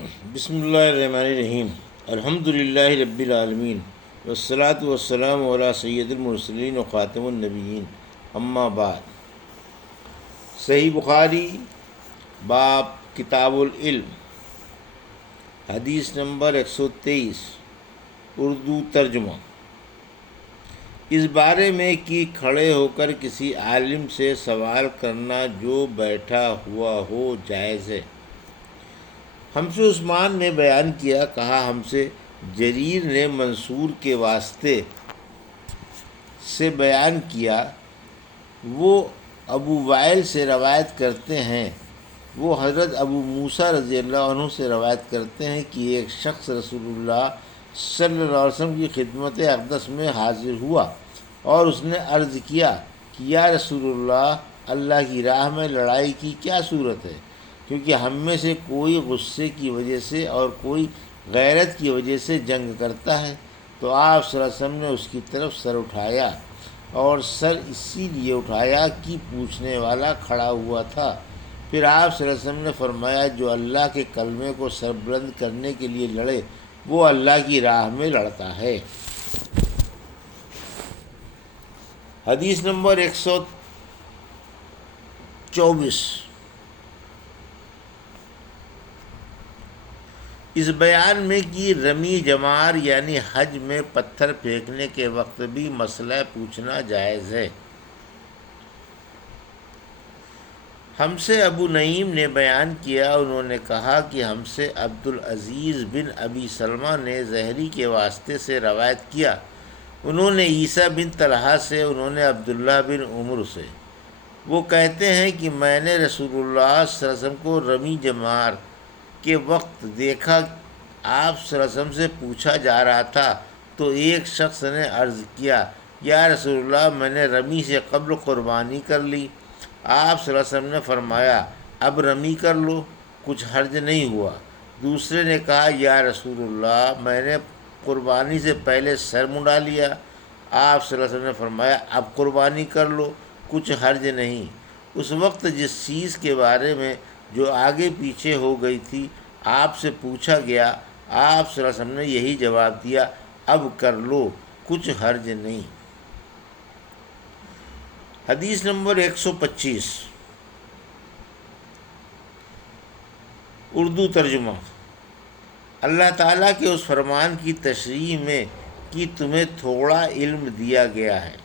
بسم اللہ الرحمن الرحیم۔ الحمد للہ رب العالمین والصلاة والسلام علی سید المرسلین و خاتم النبیین، اما بعد۔ صحیح بخاری باب کتاب العلم، حدیث نمبر 123، اردو ترجمہ۔ اس بارے میں کہ کھڑے ہو کر کسی عالم سے سوال کرنا جو بیٹھا ہوا ہو جائز ہے۔ ہم سے عثمان نے بیان کیا، کہا ہم سے جریر نے منصور کے واسطے سے بیان کیا، وہ ابو وائل سے روایت کرتے ہیں، وہ حضرت ابو موسیٰ رضی اللہ عنہ سے روایت کرتے ہیں کہ ایک شخص رسول اللہ صلی اللہ علیہ وسلم کی خدمت اقدس میں حاضر ہوا اور اس نے عرض کیا کہ یا رسول اللہ کی راہ میں لڑائی کی کیا صورت ہے؟ کیونکہ ہم میں سے کوئی غصے کی وجہ سے اور کوئی غیرت کی وجہ سے جنگ کرتا ہے۔ تو آپ صلی اللہ علیہ وسلم نے اس کی طرف سر اٹھایا، اور سر اسی لیے اٹھایا کہ پوچھنے والا کھڑا ہوا تھا۔ پھر آپ صلی اللہ علیہ وسلم نے فرمایا، جو اللہ کے کلمے کو سربلند کرنے کے لیے لڑے وہ اللہ کی راہ میں لڑتا ہے۔ حدیث نمبر 124۔ اس بیان میں کہ رمی جمار یعنی حج میں پتھر پھینکنے کے وقت بھی مسئلہ پوچھنا جائز ہے۔ ہم سے ابو نعیم نے بیان کیا، انہوں نے کہا کہ ہم سے عبدالعزیز بن ابی سلمہ نے زہری کے واسطے سے روایت کیا، انہوں نے عیسیٰ بن طلحہ سے، انہوں نے عبداللہ بن عمر سے۔ وہ کہتے ہیں کہ میں نے رسول اللہ صلی اللہ علیہ وسلم کو رمی جمار کے وقت دیکھا، آپ صلی اللہ علیہ وسلم سے پوچھا جا رہا تھا تو ایک شخص نے عرض کیا، یا رسول اللہ میں نے رمی سے قبل قربانی کر لی۔ آپ صلی اللہ علیہ وسلم نے فرمایا، اب رمی کر لو، کچھ حرج نہیں ہوا۔ دوسرے نے کہا، یا رسول اللہ میں نے قربانی سے پہلے سر منڈا لیا۔ آپ صلی اللہ علیہ وسلم نے فرمایا، اب قربانی کر لو، کچھ حرج نہیں۔ اس وقت جس چیز کے بارے میں جو آگے پیچھے ہو گئی تھی آپ سے پوچھا گیا، آپ صلی اللہ علیہ وسلم نے یہی جواب دیا، اب کر لو، کچھ حرج نہیں۔ حدیث نمبر 125، اردو ترجمہ۔ اللہ تعالیٰ کے اس فرمان کی تشریح میں کہ تمہیں تھوڑا علم دیا گیا ہے۔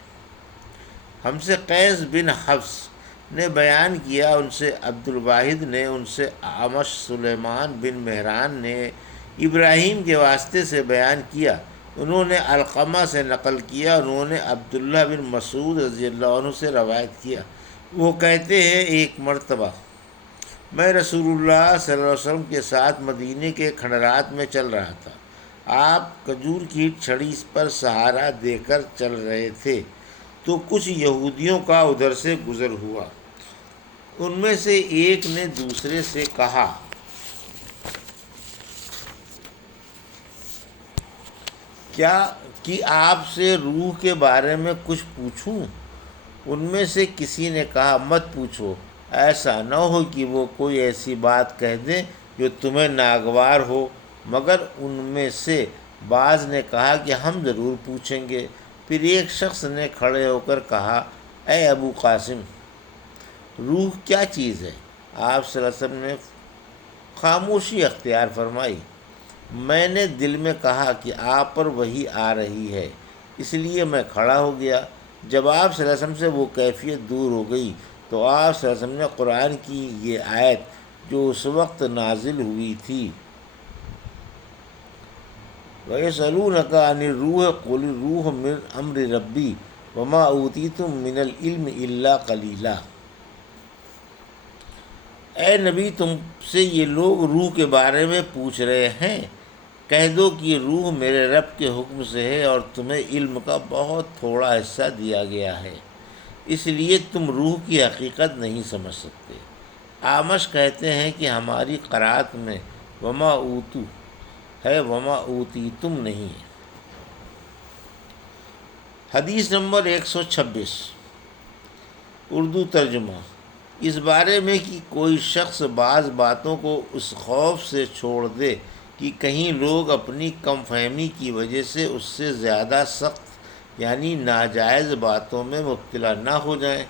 ہم سے قیس بن حفص نے بیان کیا، ان سے عبد الواحد نے، ان سے اعمش سلیمان بن مہران نے ابراہیم کے واسطے سے بیان کیا، انہوں نے علقمہ سے نقل کیا، انہوں نے عبداللہ بن مسعود رضی اللہ عنہ سے روایت کیا، وہ کہتے ہیں ایک مرتبہ میں رسول اللہ صلی اللہ علیہ وسلم کے ساتھ مدینے کے کھنڈرات میں چل رہا تھا۔ آپ کھجور کی چھڑی پر سہارا دے کر چل رہے تھے تو کچھ یہودیوں کا ادھر سے گزر ہوا۔ ان میں سے ایک نے دوسرے سے کہا، کیا کہ آپ سے روح کے بارے میں کچھ پوچھوں؟ ان میں سے کسی نے کہا، مت پوچھو، ایسا نہ ہو کہ وہ کوئی ایسی بات کہہ دیں جو تمہیں ناگوار ہو۔ مگر ان میں سے بعض نے کہا کہ ہم ضرور پوچھیں گے۔ پھر ایک شخص نے کھڑے ہو کر کہا، اے ابو قاسم، روح کیا چیز ہے؟ آپ صلی اللہ علیہ وسلم نے خاموشی اختیار فرمائی۔ میں نے دل میں کہا کہ آپ پر وحی آ رہی ہے، اس لیے میں کھڑا ہو گیا۔ جب آپ صلی اللہ علیہ وسلم سے وہ کیفیت دور ہو گئی تو آپ صلی اللہ علیہ وسلم نے قرآن کی یہ آیت جو اس وقت نازل ہوئی تھی، وَيَسْأَلُونَكَ عَنِ الرُّوحِ قُلِ الرُّوحُ مِنْ أَمْرِ رَبِّي وَمَا أُوتِيتُم مِّنَ الْعِلْمِ إِلَّا قَلِيلًا۔ اے نبی، تم سے یہ لوگ روح کے بارے میں پوچھ رہے ہیں، کہہ دو کہ روح میرے رب کے حکم سے ہے اور تمہیں علم کا بہت تھوڑا حصہ دیا گیا ہے، اس لیے تم روح کی حقیقت نہیں سمجھ سکتے۔ اعمش کہتے ہیں کہ ہماری قرأت میں وما اوتو ہے، وما اوتیتم نہیں ہے۔ حدیث نمبر 126، اردو ترجمہ۔ اس بارے میں کہ کوئی شخص بعض باتوں کو اس خوف سے چھوڑ دے کہ کہیں لوگ اپنی کم فہمی کی وجہ سے اس سے زیادہ سخت یعنی ناجائز باتوں میں مبتلا نہ ہو جائیں۔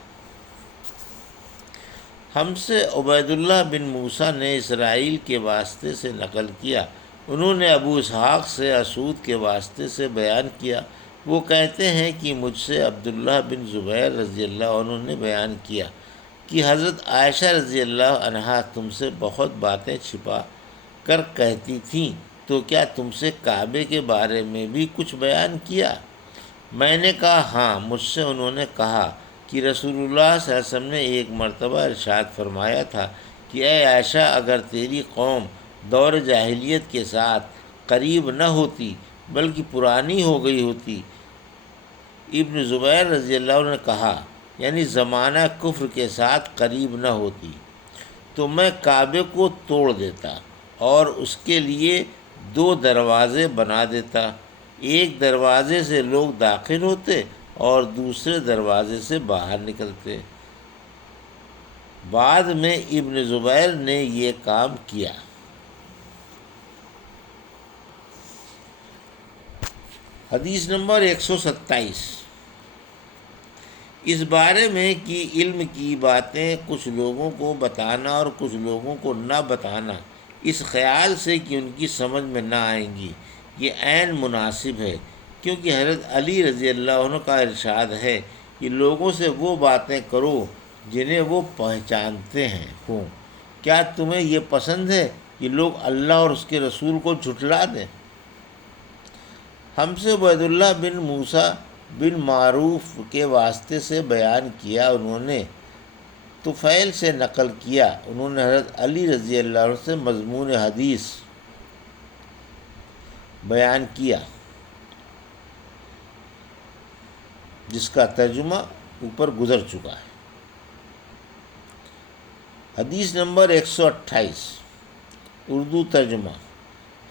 ہم سے عبید اللہ بن موسیٰ نے اسرائیل کے واسطے سے نقل کیا، انہوں نے ابو اسحاق سے اسود کے واسطے سے بیان کیا، وہ کہتے ہیں کہ مجھ سے عبداللہ بن زبیر رضی اللہ عنہ نے بیان کیا کہ حضرت عائشہ رضی اللہ عنہا تم سے بہت باتیں چھپا کر کہتی تھیں، تو کیا تم سے کعبے کے بارے میں بھی کچھ بیان کیا؟ میں نے کہا ہاں، مجھ سے انہوں نے کہا کہ رسول اللہ صلی اللہ علیہ وسلم نے ایک مرتبہ ارشاد فرمایا تھا کہ اے عائشہ، اگر تیری قوم دور جاہلیت کے ساتھ قریب نہ ہوتی بلکہ پرانی ہو گئی ہوتی۔ ابن زبیر رضی اللہ عنہ نے کہا یعنی زمانہ کفر کے ساتھ قریب نہ ہوتی تو میں کعبے کو توڑ دیتا اور اس کے لیے 2 دروازے بنا دیتا، ایک دروازے سے لوگ داخل ہوتے اور دوسرے دروازے سے باہر نکلتے۔ بعد میں ابن زبیر نے یہ کام کیا۔ حدیث نمبر 127۔ اس بارے میں کہ علم کی باتیں کچھ لوگوں کو بتانا اور کچھ لوگوں کو نہ بتانا اس خیال سے کہ ان کی سمجھ میں نہ آئیں گی، یہ عین مناسب ہے، کیونکہ حضرت علی رضی اللہ عنہ کا ارشاد ہے کہ لوگوں سے وہ باتیں کرو جنہیں وہ پہچانتے ہیں ہوں۔ کیا تمہیں یہ پسند ہے کہ لوگ اللہ اور اس کے رسول کو جھٹلا دیں؟ ہم سے عبید اللہ بن موسیٰ بن معروف کے واسطے سے بیان کیا، انہوں نے طفیل سے نقل کیا، انہوں نے حضرت علی رضی اللہ عنہ سے مضمون حدیث بیان کیا جس کا ترجمہ اوپر گزر چکا ہے۔ حدیث نمبر 128 اردو ترجمہ۔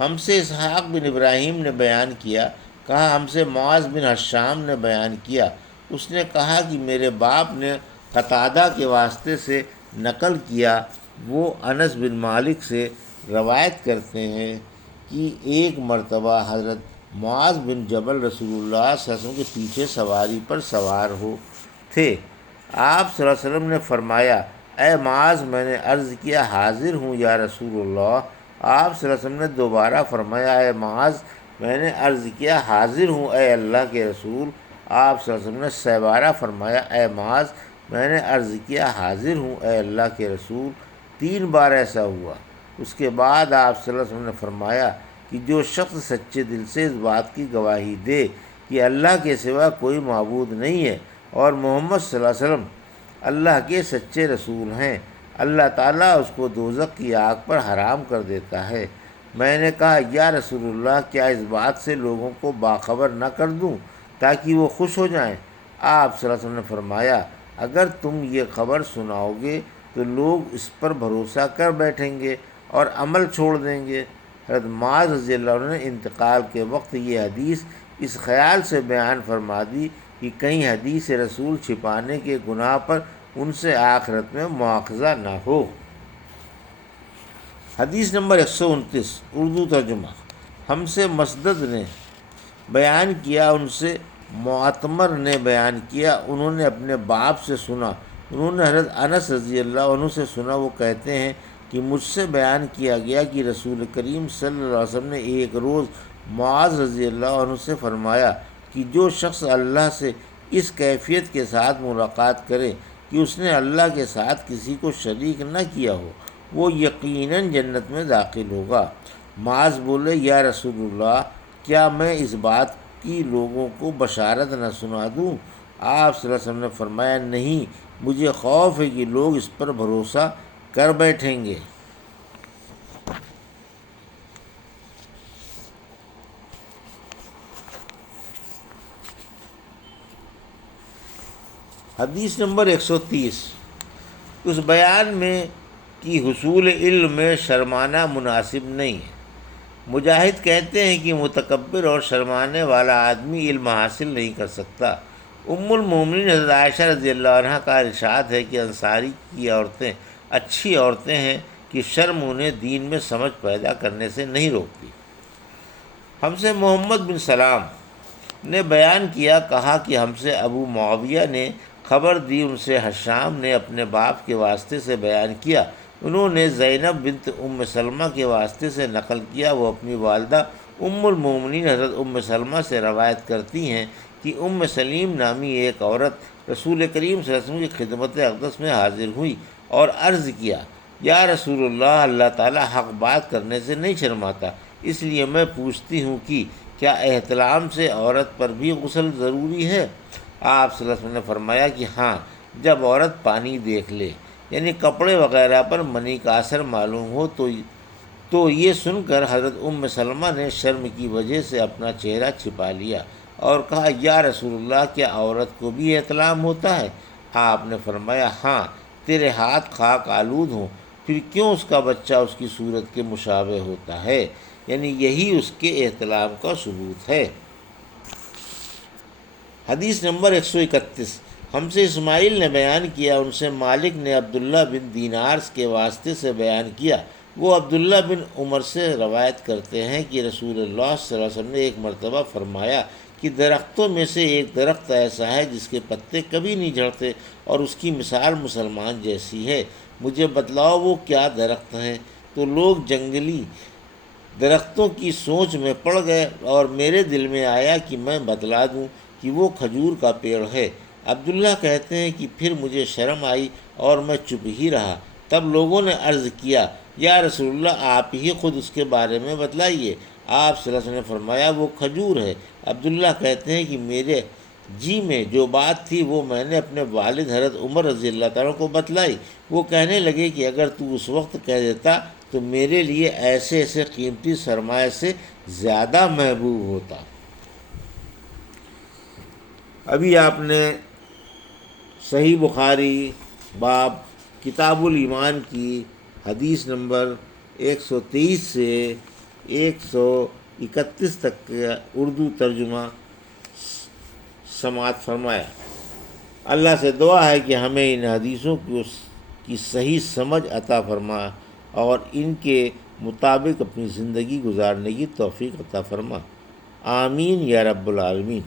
ہم سے اسحاق بن ابراہیم نے بیان کیا، کہا ہم سے معاذ بن حشام نے بیان کیا، اس نے کہا کہ میرے باپ نے قتادہ کے واسطے سے نقل کیا، وہ انس بن مالک سے روایت کرتے ہیں کہ ایک مرتبہ حضرت معاذ بن جبل رسول اللہ صلی اللہ علیہ وسلم کے پیچھے سواری پر سوار ہو تھے۔ آپ صلی اللہ علیہ وسلم نے فرمایا اے معاذ، میں نے عرض کیا حاضر ہوں یا رسول اللہ۔ آپ صلی اللہ علیہ وسلم نے دوبارہ فرمایا اے معاذ، میں نے عرض کیا حاضر ہوں اے اللہ کے رسول۔ آپ صلی اللہ علیہ وسلم نے 6 بار فرمایا اے معاذ، میں نے عرض کیا حاضر ہوں اے اللہ کے رسول۔ 3 بار ایسا ہوا۔ اس کے بعد آپ صلی اللہ علیہ وسلم نے فرمایا کہ جو شخص سچے دل سے اس بات کی گواہی دے کہ اللہ کے سوا کوئی معبود نہیں ہے اور محمد صلی اللہ علیہ وسلم اللہ کے سچے رسول ہیں، اللہ تعالیٰ اس کو دوزخ کی آگ پر حرام کر دیتا ہے۔ میں نے کہا یا رسول اللہ، کیا اس بات سے لوگوں کو باخبر نہ کر دوں تاکہ وہ خوش ہو جائیں؟ آپ صلی اللہ علیہ وسلم نے فرمایا اگر تم یہ خبر سناؤ گے تو لوگ اس پر بھروسہ کر بیٹھیں گے اور عمل چھوڑ دیں گے۔ حضرت معاذ رضی اللہ عنہ نے انتقال کے وقت یہ حدیث اس خیال سے بیان فرما دی کہ کہیں حدیث رسول چھپانے کے گناہ پر ان سے آخرت میں مواخذہ نہ ہو۔ حدیث نمبر 129 اردو ترجمہ۔ ہم سے مسدد نے بیان کیا، ان سے معتمر نے بیان کیا، انہوں نے اپنے باپ سے سنا، انہوں نے حضرت انس رضی اللہ عنہ سے سنا، وہ کہتے ہیں کہ مجھ سے بیان کیا گیا کہ رسول کریم صلی اللہ علیہ وسلم نے ایک روز معاذ رضی اللہ عنہ سے فرمایا کہ جو شخص اللہ سے اس کیفیت کے ساتھ ملاقات کرے کہ اس نے اللہ کے ساتھ کسی کو شریک نہ کیا ہو، وہ یقیناً جنت میں داخل ہوگا۔ معاذ بولے یا رسول اللہ، کیا میں اس بات کی لوگوں کو بشارت نہ سنا دوں؟ آپ صلی اللہ علیہ وسلم نے فرمایا نہیں، مجھے خوف ہے کہ لوگ اس پر بھروسہ کر بیٹھیں گے۔ حدیث نمبر 130 اس بیان میں کہ حصول علم میں شرمانا مناسب نہیں ہے۔ مجاہد کہتے ہیں کہ متکبر اور شرمانے والا آدمی علم حاصل نہیں کر سکتا۔ ام المومنین حضرت عائشہ رضی اللہ عنہ کا ارشاد ہے کہ انصاری کی عورتیں اچھی عورتیں ہیں کہ شرم انہیں دین میں سمجھ پیدا کرنے سے نہیں روکتی۔ ہم سے محمد بن سلام نے بیان کیا، کہا کہ ہم سے ابو معاویہ نے خبر دی، ان سے حشام نے اپنے باپ کے واسطے سے بیان کیا، انہوں نے زینب بنت ام سلمہ کے واسطے سے نقل کیا، وہ اپنی والدہ ام المومنین حضرت ام سلمہ سے روایت کرتی ہیں کہ ام سلیم نامی ایک عورت رسول کریم صلی اللہ علیہ وسلم کی خدمت اقدس میں حاضر ہوئی اور عرض کیا، یا رسول اللہ، اللہ تعالیٰ حق بات کرنے سے نہیں شرماتا، اس لیے میں پوچھتی ہوں کہ کیا احتلام سے عورت پر بھی غسل ضروری ہے؟ آپ صلی اللہ علیہ وسلم نے فرمایا کہ ہاں، جب عورت پانی دیکھ لے، یعنی کپڑے وغیرہ پر منی کا اثر معلوم ہو تو یہ سن کر حضرت ام سلمہ نے شرم کی وجہ سے اپنا چہرہ چھپا لیا اور کہا، یا رسول اللہ، کیا عورت کو بھی احتلام ہوتا ہے؟ آپ نے فرمایا، ہاں، تیرے ہاتھ خاک آلود ہوں، پھر کیوں اس کا بچہ اس کی صورت کے مشابہ ہوتا ہے؟ یعنی یہی اس کے احتلام کا ثبوت ہے۔ حدیث نمبر 131۔ ہم سے اسماعیل نے بیان کیا، ان سے مالک نے عبداللہ بن دینار کے واسطے سے بیان کیا، وہ عبداللہ بن عمر سے روایت کرتے ہیں کہ رسول اللہ صلی اللہ علیہ وسلم نے ایک مرتبہ فرمایا کہ درختوں میں سے ایک درخت ایسا ہے جس کے پتے کبھی نہیں جھڑتے اور اس کی مثال مسلمان جیسی ہے، مجھے بتلاؤ وہ کیا درخت ہے؟ تو لوگ جنگلی درختوں کی سوچ میں پڑ گئے اور میرے دل میں آیا کہ میں بتلا دوں کہ وہ کھجور کا پیڑ ہے۔ عبداللہ کہتے ہیں کہ پھر مجھے شرم آئی اور میں چپ ہی رہا، تب لوگوں نے عرض کیا، یا رسول اللہ، آپ ہی خود اس کے بارے میں بتلائیے۔ آپ صلی اللہ علیہ وسلم نے فرمایا، وہ کھجور ہے۔ عبداللہ کہتے ہیں کہ میرے جی میں جو بات تھی وہ میں نے اپنے والد حضرت عمر رضی اللہ تعالیٰ کو بتلائی، وہ کہنے لگے کہ اگر تو اس وقت کہہ دیتا تو میرے لیے ایسے ایسے قیمتی سرمایہ سے زیادہ محبوب ہوتا۔ ابھی آپ نے صحیح بخاری باب کتاب الایمان کی حدیث نمبر 123 سے 131 تک کا اردو ترجمہ سماعت فرمایا۔ اللہ سے دعا ہے کہ ہمیں ان حدیثوں کی صحیح سمجھ عطا فرما اور ان کے مطابق اپنی زندگی گزارنے کی توفیق عطا فرما، آمین یا رب العالمین۔